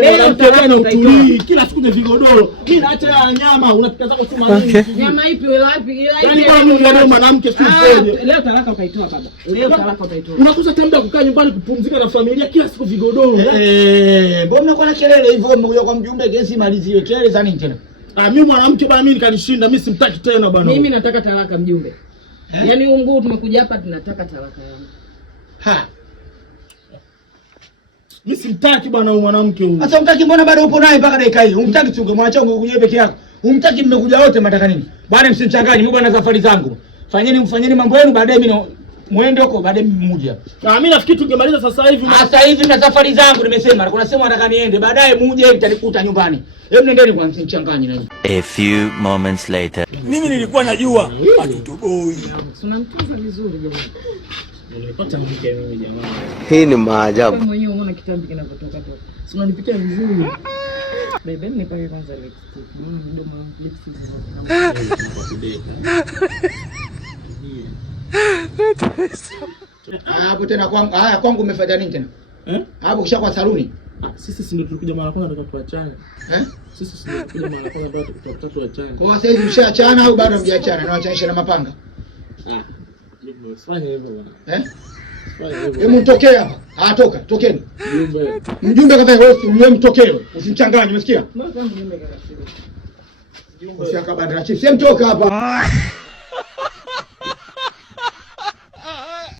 Leo tena utulii kila siku ni vigodoro. Mimi naacha ya nyama unapika zako si manini. Nyama ipi wewe wapi? Yaani kama mimi leo mwanamke si mfanye. Leo talaka ukaitoa baba. Leo talaka utaitoa. Unakosa muda kukaa nyumbani kupumzika na familia kila siku vigodoro. Mbona unakuwa na kelele hivyo mmekuja kwa mjumbe kesi maliziwe kelele za nini tena? Mimi mwanamke bana mimi nikanishinda mimi simtaki tena bana. Mimi nataka talaka mjumbe. Yaani huu mguu tumekuja hapa tunataka talaka yangu. Mimi simtaki bwana huyu mwanamke huyu. Sasa umtaki mbona bado upo naye mpaka dakika hii? Umtaki tu ungemwacha ungekuja peke yako. Umtaki mmekuja wote mnataka nini? Bwana msichanganye, mimi bwana safari zangu. Fanyeni mambo yenu baadaye mimi muende huko baadaye mimi mje hapa. Mimi nafikiri tungemaliza sasa hivi. Sasa hivi na safari zangu nimesema. Kuna sema nataka niende baadaye muje mtanikuta nyumbani. Hebu nendeni kwa msichanganye na A few moments later. Mimi nilikuwa najua atutoboi. Tunamtunza vizuri jamani. Nimepata mke mimi jamani. Hii ni maajabu. Kama mwenyewe unaona kitambi kinapotoka toka. Si unanipikia vizuri. Bebe nipake kwanza lipstick. Mdomo wangu lipstick. Hapo tena kwangu umefuata nini tena? Hapo kisha kwa saluni. Sisi ndio tulikuja mara kwanza tukatuachana. Sisi ndio tulikuja mara kwanza baada tukatatu tuachane. Kwa sasa hivi mshaachana au bado mjaachana na waachanisha na mapanga? Fanya hivyo bwana. Hebu mtokee hapa. Toka, tokeni. Mjumbe kafanya host, mwe mtokee. Usichanganye, umesikia? Mjumbe kakasema. Usiakabadra chief. Sema toka hapa.